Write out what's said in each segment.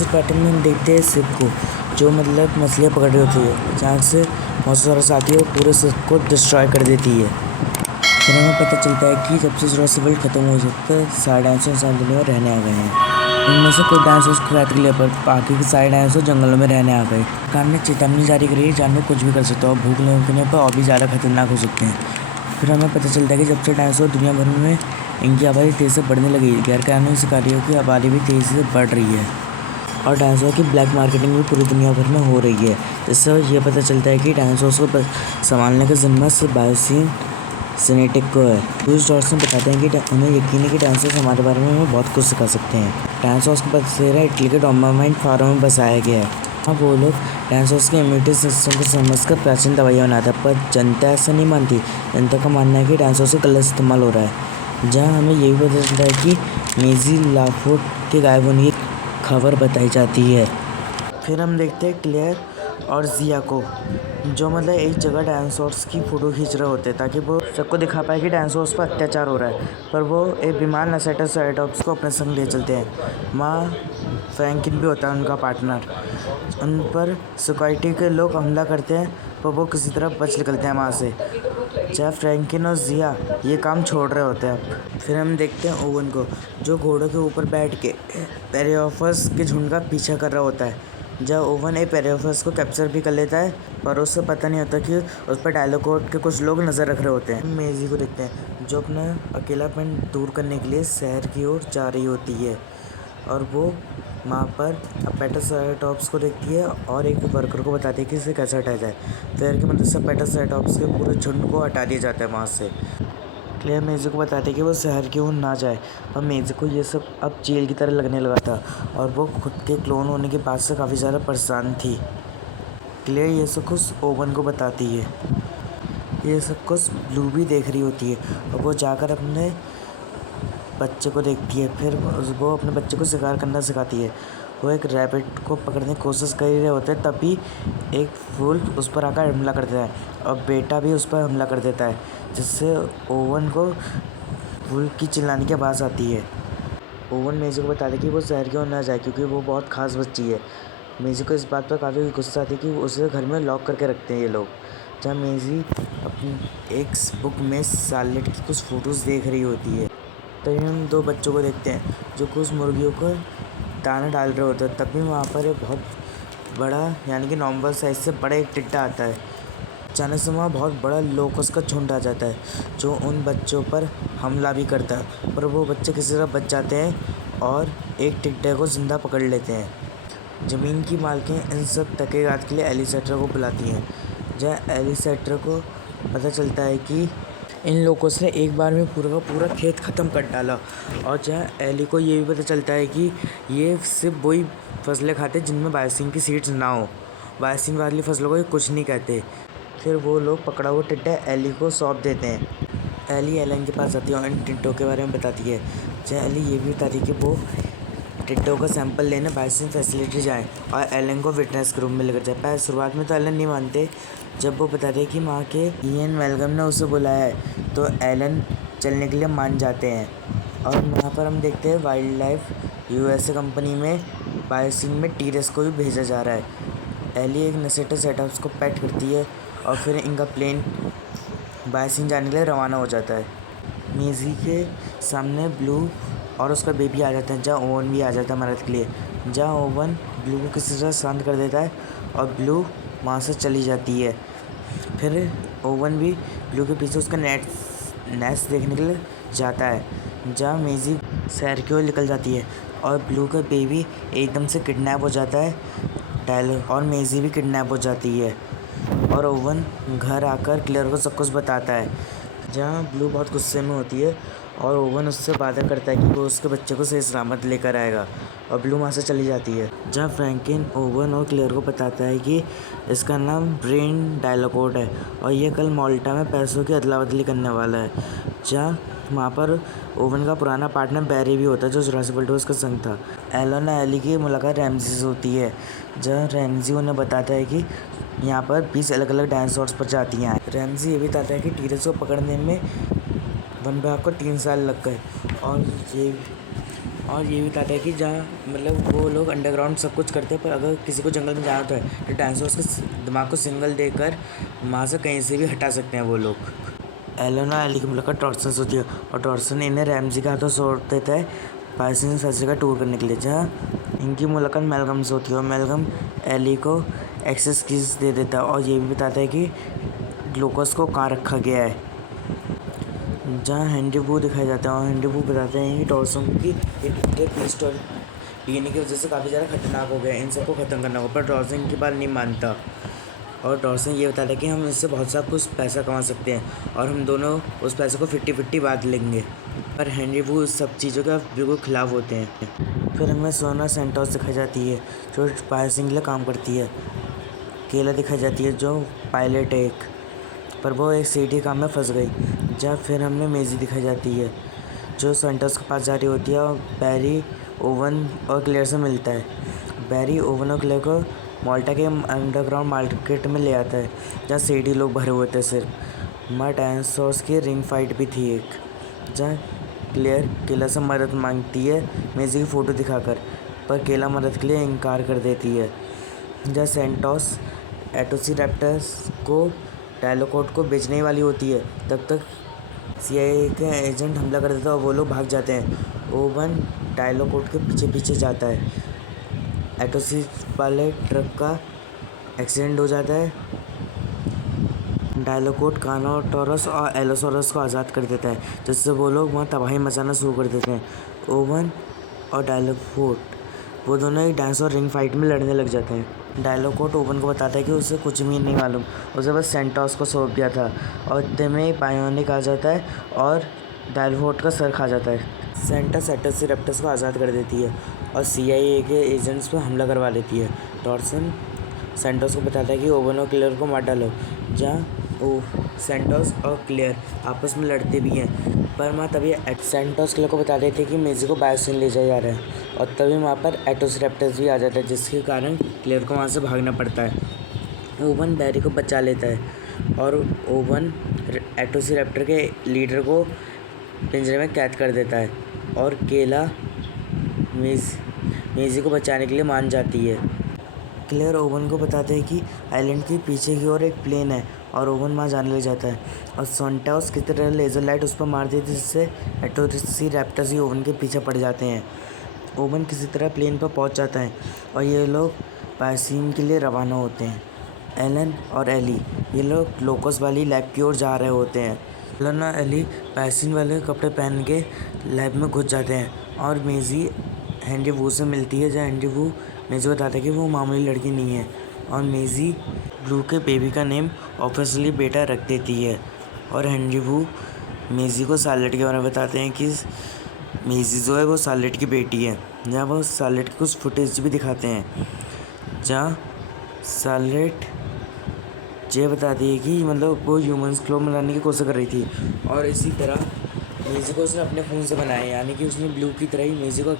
इस पैटर्न में हम देखते हैं शिप को, जो मतलब मछलियाँ पकड़ रही होती है, जहाँ से मौसम आती है और पूरे शिप को डिस्ट्रॉय कर देती है। फिर हमें पता चलता है कि जब से जुरासिक वर्ल्ड खत्म हो जाता है, सारे डायनासोर इंसान दुनिया में रहने आ गए हैं। इनमें से कुछ डायनासोर खतरे के लिए, पर बाकी के सारे डायनासोर जंगलों में रहने आ गए। सरकार ने चेतावनी जारी करी है, जानवर कुछ भी कर सकते हैं और भूख लगने पर और भी ज़्यादा खतरनाक हो सकते हैं। फिर हमें पता चलता है कि जब से डायनासोर दुनिया भर में इनकी आबादी तेज़ी से बढ़ने लगी, गैरकानूनी शिकारियों की आबादी भी तेज़ी से बढ़ रही है और डायनासोर की ब्लैक मार्केटिंग भी पूरी दुनिया भर में हो रही है। इससे ये पता चलता है कि डायनासोर को संभालने का जिम्मा सिर्फ बायोसिन सिनेटिक को है। कुछ डॉक्टर्स बताते हैं कि उन्हें यकीन है कि डायनासोर हमारे बारे में बहुत कुछ सिखा सकते हैं। डायनासोर्स को बसेरा इटली के डोमामाइन फार्म में बसाया गया है। हाँ, वो लोग डायनासोर्स के इम्यूनिटी सिस्टम को समझकर प्राचीन दवाइयाँ बनाता है, पर जनता ऐसा नहीं मानती। जनता का मानना है कि डायनासोर्स का गलत इस्तेमाल हो रहा है। जहाँ हमें ये भी पता चलता है कि मेजी लाफोर्ड के गायब होने की खबर बताई जाती है। फिर हम देखते हैं क्लेयर और जिया को, जो मतलब एक जगह डायनासोर्स की फ़ोटो खींच रहे होते हैं ताकि वो सबको दिखा पाए कि डायनासोर्स पर अत्याचार हो रहा है। पर वो एक बीमार नसेटोसाइटॉप्स को अपने संग ले चलते हैं। माँ फ्रैंकिन भी होता है उनका पार्टनर। उन पर सिक्योरिटी के लोग हमला करते हैं, पर वो किसी तरह बच निकलते हैं वहाँ से। चाहे फ्रैंकिन और जिया ये काम छोड़ रहे होते हैं अब। फिर हम देखते हैं ओवन को, जो घोड़ों के ऊपर बैठ के पेरियोफस के झुंड का पीछा कर रहा होता है। जब ओवन एक पेरियोफस को कैप्चर भी कर लेता है, पर उससे पता नहीं होता कि उस पर डायलोकोट के कुछ लोग नज़र रख रहे होते हैं। मेजी को देखते हैं, जो अपना अकेलापन दूर करने के लिए शहर की ओर जा रही होती है और वो वहाँ पर पेटासाइटॉप्स को देखती है और एक वर्कर को बताती है कि इसे कैसे हटाया जाए। फिर की मदद से पेटासाइटॉप्स के पूरे झुंड को हटा दिया जाता है वहाँ से। क्लेयर मेजी को बताते कि वो शहर की ओर ना जाए, पर मेजी को ये सब अब जेल की तरह लगने लगा था और वो खुद के क्लोन होने की बात से काफ़ी ज़्यादा परेशान थी। क्लेयर ये सब कुछ ओवन को बताती है। ये सब कुछ ब्लू भी देख रही होती है और वो जाकर अपने बच्चे को देखती है। फिर वो अपने बच्चे को शिकार करना सिखाती है। वो एक रैबिट को पकड़ने की कोशिश कर रहे होते हैं, तभी एक फूल उस पर आकर हमला कर देता है और बेटा भी उस पर हमला कर देता है, जिससे ओवन को फूल की चिल्लाने की आवाज़ आती है। ओवन मेजी को बताते कि वो शहर की ओर ना जाए क्योंकि वो बहुत खास बच्ची है। मेजी को इस बात पर काफ़ी गुस्सा आती है कि उसे घर में लॉक करके रखते हैं ये लोग। जहाँ मेजी अपनी एक बुक में सार्लेट की कुछ फ़ोटोज़ देख रही होती है, तभी हम दो बच्चों को देखते हैं जो कुछ मुर्गियों को दाना डाल रहे होते हैं। तभी वहाँ पर एक बहुत बड़ा, यानी कि नॉर्मल साइज से बड़ा एक टिड्डा आता है। अचानक से वहाँ बहुत बड़ा लोकस का झुंड आ जाता है, जो उन बच्चों पर हमला भी करता है, पर वो बच्चे किसी तरह बच जाते हैं और एक टिड्डे को ज़िंदा पकड़ लेते हैं। ज़मीन की मालकिन इन सब तहकीकात के लिए एलिसेटर को बुलाती हैं, जहाँ एलिसेटर को पता चलता है कि इन लोगों ने एक बार में पूरा का पूरा खेत ख़त्म कर डाला। और जहाँ एली को ये भी पता चलता है कि ये सिर्फ वही फसलें खाते हैं जिनमें बायोसिन की सीड्स ना हो, बायोसिन वाली फसलों को ये कुछ नहीं कहते। फिर वो लोग पकड़ा हुआ टिड्डा एली को सौंप देते हैं। एली एलन के पास आती है और इन टिड्डों के बारे में बताती है। जहाँ एली ये भी बताती है कि वो टिड्डों का सैंपल लेने बायोसिन फैसिलिटी जाएँ और एलन को विटनेस के रूम में लेकर जाए। पहले शुरुआत में तो एलन नहीं मानते, जब वो बताते हैं कि माँ के इयन वेलगम ने उसे बुलाया है तो एलन चलने के लिए मान जाते हैं। और वहाँ पर हम देखते हैं वाइल्ड लाइफ यूएसए कंपनी में बायोसिन में टीरेस को भी भेजा जा रहा है। एली एक नसेटोसाइटॉप्स को पेट करती है और फिर इनका प्लेन बायोसिन जाने के लिए रवाना हो जाता है। मेजी के सामने ब्लू और उसका बेबी आ जाता है, जहाँ ओवन भी आ जाता है मदद के लिए। जहाँ ओवन ब्लू को किसी तरह शांत कर देता है और ब्लू वहाँ से चली जाती है। फिर ओवन भी ब्लू के पीछे उसका नेस्ट देखने के लिए जाता है, जहाँ मेजी शहर की ओर निकल जाती है और ब्लू का बेबी एकदम से किडनैप हो जाता है। टाइलर और मेजी भी किडनैप हो जाती है और ओवन घर आकर क्लेयर को सब कुछ बताता है, जहाँ ब्लू बहुत गुस्से में होती है और ओवन उससे वादा करता है कि वो उसके बच्चे को सही सलामत लेकर आएगा और ब्लू वहाँ से चली जाती है। जहाँ फ्रैंकिन ओवन और क्लेयर को बताता है कि इसका नाम ब्रेन डायलोकोट है और ये कल माल्टा में पैसों की अदला बदली करने वाला है। जहाँ वहाँ पर ओवन का पुराना पार्टनर बैरी भी होता है, जो जुरासिक वर्ल्ड उसका संग था। एलन और एली की मुलाकात रैमजी से होती है, जहाँ रैमजी उन्हें बताता है कि यहाँ पर 20 अलग अलग डायनासोर्स प्रजातियाँ हैं। रैमजी ये भी बताता है कि टीरेस को पकड़ने में वन विभाग को 3 साल लग गए और ये भी बताता है कि जहाँ मतलब वो लोग अंडरग्राउंड सब कुछ करते हैं, पर अगर किसी को जंगल में जाना तो है तो डायनासोर्स के दिमाग को सिग्नल देकर वहाँ से कहीं से भी हटा सकते हैं वो लोग। एलन और एली की मुलाकात टॉर्सन से होती है और टॉर्सन इन्हें रैमजी के हाथों सौंप देता है पाइसिन सर्जरी का टूर करने के लिए, जहाँ इनकी मुलाकात मैलगम से होती है और मैलगम एली को एक्सेस कीज दे देता है और ये भी बताता है कि ग्लूकोज को कहाँ रखा गया है, जहाँ हेनरी वू दिखाया जाता है और हेनरी वू बताते हैं कि टॉर्सन की क्रिस्टल पीने की वजह से काफ़ी ज़्यादा खतरनाक हो गया है, इन सबको ख़त्म करना होगा, पर टॉर्सन की बात नहीं मानता और टॉर्सन ये बताता है कि हम इससे बहुत सा कुछ पैसा कमा सकते हैं और हम दोनों उस पैसे को 50-50 बांट लेंगे, पर हेनरी वू उस सब चीज़ों के बिल्कुल खिलाफ होते हैं। फिर हमें सोना सेंटोस दिखाई जाती है जो पायलसिंग के लिए काम करती है, केला दिखाई जाती है जो पायलट है एक, पर वो एक सीटी काम में फंस गई, जहाँ फिर हमें मेजी दिखाई जाती है जो सेंटोस के पास जा रही होती है और बैरी, ओवन और क्लेयर से मिलता है। बैरी ओवन और क्लेयर को माल्टा के अंडरग्राउंड मार्केट में ले आता है जहाँ सीडी लोग भरे हुए थे सिर्फ। माँ डायनासोर्स की रिंग फाइट भी थी एक, जहाँ क्लेयर केला से मदद मांगती है मेजी की फ़ोटो दिखाकर, पर केला मदद के लिए इनकार कर देती है। जहाँ सेंटोस एटोसिरैप्टर्स को डायलोकोट को बेचने वाली होती है, तब तक CIA के एजेंट हमला कर देता है और वो लोग भाग जाते हैं। ओवन डायलोकोट के पीछे पीछे जाता है, एटोसिस वाले ट्रक का एक्सीडेंट हो जाता है, डायलोकोट कानोटोरस और एलोसोरस को आज़ाद कर देता है, जिससे वो लोग वहाँ तबाही मचाना शुरू कर देते हैं। ओवन और डायलोकोट वो दोनों एक डायनासोर रिंग फाइट में लड़ने लग जाते हैं। डायलोकोट ओवन को बताता है कि उसे कुछ भी नहीं मालूम, उसे बस सेंटोस को सौंप दिया था और इतने में बायोनिक आ जाता है और डायलोकोट का सर खा जाता है। सेंटोस एटोसिरैप्टर्स को आज़ाद कर देती है और CIA के एजेंट्स पर हमला करवा लेती है। टॉर्सन सेंटोस को बताता है कि ओवन और क्लेयर को मार डालो, जहाँ सेंटोस और क्लेयर आपस में लड़ते भी हैं, पर वहाँ तभी सेंटोस क्लेयर को बता देते हैं कि मेजी को बायोसिन ले जाया जा रहा है और तभी वहाँ पर एटोसिरैप्टर्स भी आ जाता है, जिसके कारण क्लेयर को वहाँ से भागना पड़ता है। ओवन बैरी को बचा लेता है और ओवन एटोसिरैप्टर के लीडर को पिंजरे में कैद कर देता है और केला मेजी को बचाने के लिए मान जाती है। क्लेयर ओवन को बताते हैं कि आइलैंड के पीछे की ओर एक प्लेन है और ओवन वहाँ जाने लग जाता है और सेंटोस की तरह लेज़र लाइट उस पर मार देती है, जिससे एटोसिरैप्टर्स ही ओवन के पीछे पड़ जाते हैं। ओवन किसी तरह प्लेन पर पहुँच जाता है और ये लोग पायसीन के लिए रवाना होते हैं। एलन और एली ये लोग लोकस वाली लैब की ओर जा रहे होते हैं। एलन और एली पायसीन वाले कपड़े पहन के लैब में घुस जाते हैं और मेजी हेनरी वू से मिलती है, जहाँ हेनरी वू मेजी बताता है कि वो मामूली लड़की नहीं है और मेजी ब्लू के बेबी का नेम ऑफिशियली बेटा रख देती है। और हेनरी वू मेजी को सार्लेट के बारे में बताते हैं कि मेजी जो है वो सार्लेट की बेटी है, जहाँ वो सार्लेट की कुछ फुटेज भी दिखाते हैं, जहाँ सार्लेट ये बताती है कि मतलब वो ह्यूमंस क्लोन बनाने की कोशिश कर रही थी और इसी तरह मेजी को उसने अपने फ़ोन से बनाया, यानी कि उसने ब्लू की तरह ही मेजी को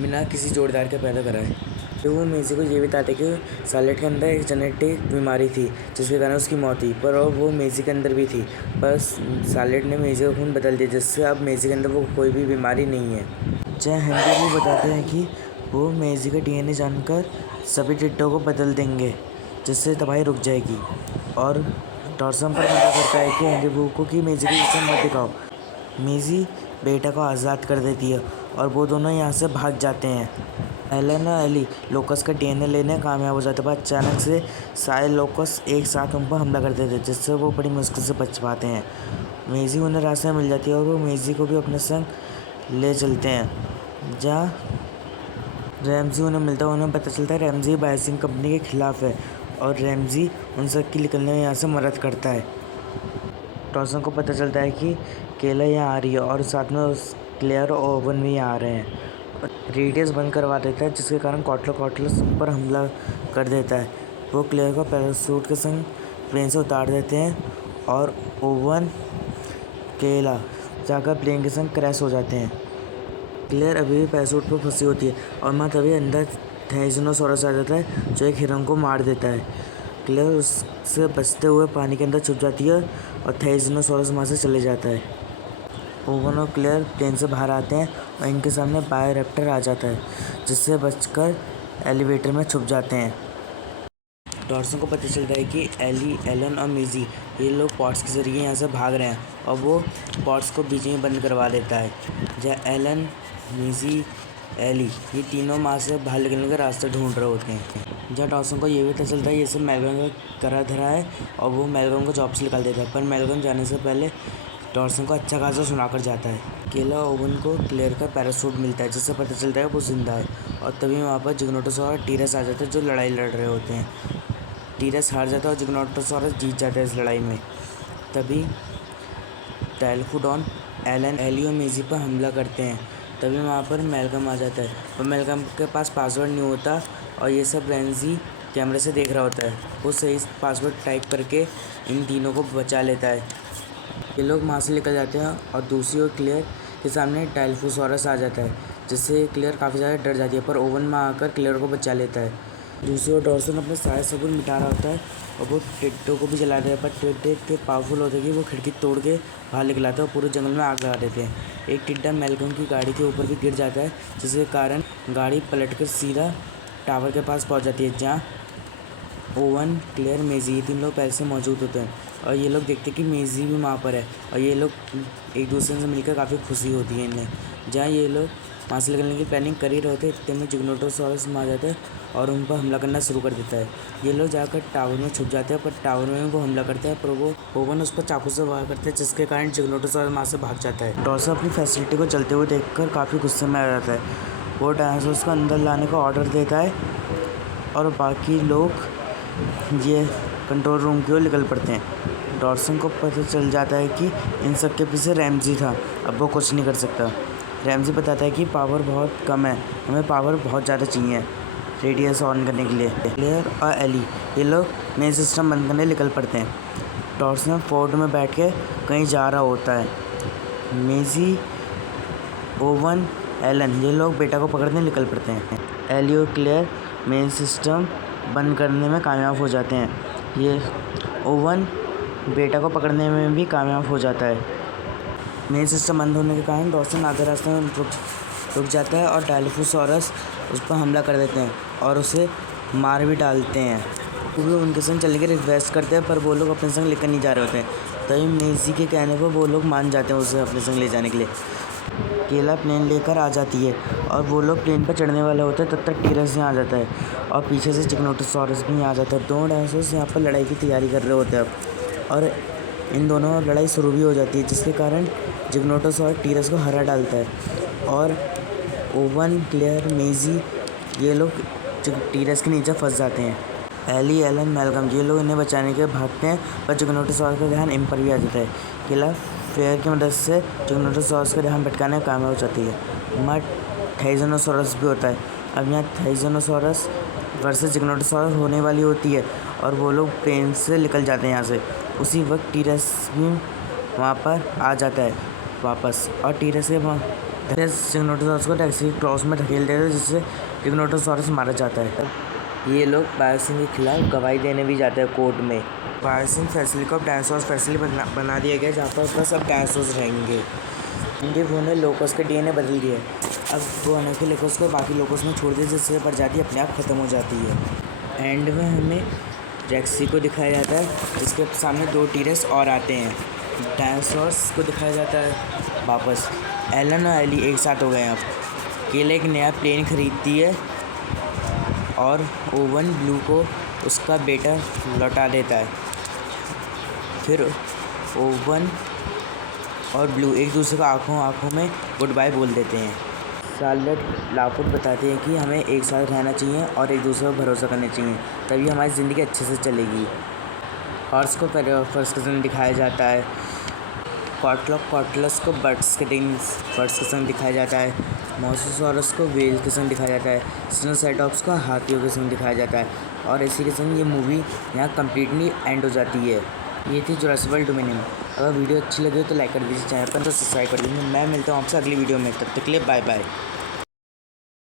बिना किसी जोड़ीदार के पैदा करा है। तो वो मेजी को ये बताते कि सार्लेट के अंदर एक जेनेटिक बीमारी थी जिसके कारण उसकी मौत हुई, पर वो मेजी के अंदर भी थी, पर सार्लेट ने मेजी का खून बदल दिया, जिससे अब मेजी के अंदर वो कोई भी बीमारी नहीं है। जहाँ हेनरी भी बताते हैं कि वो मेजी का DNA जानकर सभी टिड्डों को बदल देंगे, जिससे तबाही रुक जाएगी और टॉर्सन पर मना करता है कि हेनरी वू को कि मेजी की जिसम मत दिखाओ। मेजी बेटा को आज़ाद कर देती है और वो दोनों यहाँ से भाग जाते हैं। एलन और एली लोकस का DNA लेने कामयाब हो जाते हैं, पर अचानक से सारे लोकस एक साथ उन पर हमला कर देते हैं, जिससे वो बड़ी मुश्किल से बच पाते हैं। मेजी उन्हें रास्ते में मिल जाती है और वो मेजी को भी अपने संग ले चलते हैं। जहाँ रैमजी उन्हें मिलता है, उन्हें पता चलता है रैमजी बायोसिन कंपनी के खिलाफ़ है और रैमजी उन सब की निकलने में यहाँ से मदद करता है। टॉर्सन को पता चलता है कि केला यहाँ आ रही है और साथ में उस क्लेयर और ओवन भी यहाँ आ रहे हैं। रेडियस बंद करवा देता है, जिसके कारण कॉटलस पर हमला कर देता है। वो क्लेयर को पैराशूट के संग प्लेन से उतार देते हैं और ओवन केला जाकर प्लेन के संग क्रैश हो जाते हैं। क्लेयर अभी भी पैराशूट पर फंसी होती है और माँ तभी अंदर थेजनोसॉरस आ जाता है जो एक हिरन को मार देता है। क्लेयर उससे बचते हुए पानी के अंदर छुप जाती है और थेजनोसॉरस वहाँ से चले जाता है। ओवन और क्लेयर प्लेन से बाहर आते हैं और इनके सामने बायोरैप्टर आ जाता है, जिससे बचकर एलिवेटर में छुप जाते हैं। डॉर्सन को पता चलता है कि एली, एलन और मेजी ये लोग पॉट्स के ज़रिए यहाँ से भाग रहे हैं और वो पॉट्स को बीच में बंद करवा देता है। जहाँ एलन, मेजी, एली ये तीनों माँ से बाहर निकलने का रास्ता ढूंढ रहे होते हैं। जहाँ डॉर्सन को ये भी पता चलता है ये सब मैलकम का करा धरा है और वो मैलकम को जॉब से निकाल देता है, पर मैलकम जाने से पहले डॉर्सन को अच्छा खासा सुनाकर जाता है। केला ओवन को क्लेयर का पैरासूट मिलता है, जिससे पता चलता है वो जिंदा है। और तभी वहाँ पर जिग्नोटोसॉरस और टीरस आ जाते हैं, जो लड़ाई लड़ रहे होते हैं। टीरस हार जाता है और जिग्नोटोसॉरस जीत जाता है इस लड़ाई में। तभी टाइलोफोडॉन, एलन, एली और मेजी पर हमला करते हैं। तभी वहाँ पर मैलकम आ जाता है और मैलकम के पास पासवर्ड नहीं होता और ये सब रैमजी कैमरे से देख रहा होता है। वो सही पासवर्ड टाइप करके इन तीनों को बचा लेता है। ये लोग वहाँ से निकल जाते हैं और दूसरी ओर क्लेयर के सामने टाइलोफोसॉरस आ जाता है, जिससे क्लेयर काफ़ी ज़्यादा डर जाती है, पर ओवन में आकर क्लेयर को बचा लेता है। दूसरी ओर डॉर्सन अपने सारे सबूत मिटा रहा होता है और वो टेड्डो को भी जला देता है, पर टेड्डे इतने पावरफुल होते हैं कि वो खिड़की तोड़ के बाहर निकलाता है और पूरे जंगल में आग लगा देते हैं। एक टिड्डा मैलकम की गाड़ी के ऊपर भी गिर जाता है, जिसके कारण गाड़ी पलटकर सीधा टावर के पास पहुंच जाती है, जहां ओवन, क्लेयर, मेजी ये तीन लोग पहले से मौजूद होते हैं। और ये लोग देखते हैं कि मेजी भी वहाँ पर है और ये लोग एक दूसरे से मिलकर काफ़ी खुशी होती है इन्हें। जहाँ ये लोग वहाँ से निकलने की प्लानिंग कर ही रहे थे, इतने में जिग्नोटोसॉरस आ जाता है और उन पर हमला करना शुरू कर देता है। ये लोग जाकर टावर में छुप जाते हैं, पर टावर में वो हमला करता है, पर वो ओवन उस पर चाकू से वार करते हैं, जिसके कारण जिग्नोटोसॉरस वहाँ से भाग जाता है। डॉर्सन अपनी फैसिलिटी को चलते हुए देखकर काफ़ी गुस्से में आ जाता है। वो डायनासोर्स को अंदर लाने का ऑर्डर देता है और बाकी लोग ये कंट्रोल रूम की ओर निकल पड़ते हैं। डॉर्सन को पता चल जाता है कि इन सब के पीछे रैमजी था, अब वो कुछ नहीं कर सकता। रैमजी बताता है कि पावर बहुत कम है, हमें पावर बहुत ज़्यादा चाहिए रेडियस ऑन करने के लिए। क्लेयर और एली ये लोग मेन सिस्टम बंद करने निकल पड़ते हैं। डॉर्सन फोर्ड में बैठ के कहीं जा रहा होता है। मेजी, ओवन, एलन ये लोग बेटा को पकड़ने निकल पड़ते हैं। एली और क्लेयर मेन सिस्टम बंद करने में कामयाब हो जाते हैं। ये ओवन बेटा को पकड़ने में भी कामयाब हो जाता है। मेन सिस्टम बंद होने के कारण डॉर्सन आधे रास्ते में रुक जाता है और टाइलोफोसॉरस उस पर हमला कर देते हैं और उसे मार भी डालते हैं। क्योंकि उनके संग चलने की रिक्वेस्ट करते हैं, पर वो लोग अपने संग लेकर नहीं जा रहे होते हैं। तभी मेजी के कहने पर वो लोग मान जाते हैं उसे अपने संग ले जाने के लिए। केला प्लेन लेकर आ जाती है और वो लोग प्लेन पर चढ़ने वाले होते हैं, तब तक टीरस यहाँ आ जाता है और पीछे से जिग्नोटोसॉरस भी यहाँ आ जाता है। दोनों डायनासोर्स यहाँ पर लड़ाई की तैयारी कर रहे होते हैं अब, और इन दोनों लड़ाई शुरू भी हो जाती है, जिसके कारण जिग्नोटोसॉरस टीरस को हरा डालता है और ओवन, क्लेयर, मेजी ये लोग टीरस के नीचे फंस जाते हैं। एली, एलन, मैलकम ये लोग इन्हें बचाने के भागते हैं, पर जिग्नोटोसॉरस का ध्यान इन पर भी आ जाता है। केला फेयर की मदद से जिग्नोटोसॉरस का ध्यान भटकाने में कामयाब हो जाती है। मत थाइजोनोसॉरस भी होता है। अब यहाँ थाइजोनोसॉरस वर्सेस जिग्नोटोसॉरस होने वाली होती है और वो लोग प्लेन से निकल जाते हैं यहाँ से। उसी वक्त टीरस भी वहाँ पर आ जाता है वापस और टीरस से जिग्नोटोसॉरस को टैक्सी क्रॉस में धकेल देते हैं, जिससे जिग्नोटोसॉरस मारा जाता है। ये लोग बायोसिन के खिलाफ गवाही देने भी जाते हैं कोर्ट में। बायोसिन फैसिलिटी को अब डायनासोर्स फैसिलिटी बना दिया गया, जहाँ पर बस अब डायनासोर्स रहेंगे। उन्होंने लोकस का डीएनए बदल दिया है। अब वो अनोखे लोकस को बाकी लोकस में छोड़ दिया, जिससे प्रजाति अपने आप ख़त्म हो जाती है। एंड में हमें रेक्सी को दिखाया जाता है, जिसके सामने 2 टीरस और आते हैं। डायनासोर्स को दिखाया जाता है वापस। एलन और एली एक साथ हो गए हैं अब। केले एक नया प्लेन खरीदती है और ओवन ब्लू को उसका बेटा लौटा देता है। फिर ओवन और ब्लू एक दूसरे को आँखों में गुड बाय बोल देते हैं। शार्लेट लाफुट बताते हैं कि हमें एक साथ रहना चाहिए और एक दूसरे पर भरोसा करना चाहिए, तभी हमारी ज़िंदगी अच्छे से चलेगी। हॉर्स को फर्स्ट किस्म दिखाया जाता है। कॉटलस को बर्ड्स के संग दिखाया जाता है। मोसोसॉरस को वेल के संग दिखाया जाता है। सिनोसाइटॉप्स को हाथियों के संग दिखाया जाता है। और इसी के संग ये मूवी यहाँ कम्प्लीटली एंड हो जाती है। ये थी जुरासिक वर्ल्ड डोमिनियन। अगर वीडियो अच्छी लगी हो तो लाइक कर दीजिए, चैनल पर तो सब्सक्राइब कर दीजिए। मैं मिलता हूँ आपसे अगली वीडियो में, तब तक के लिए बाय बाय।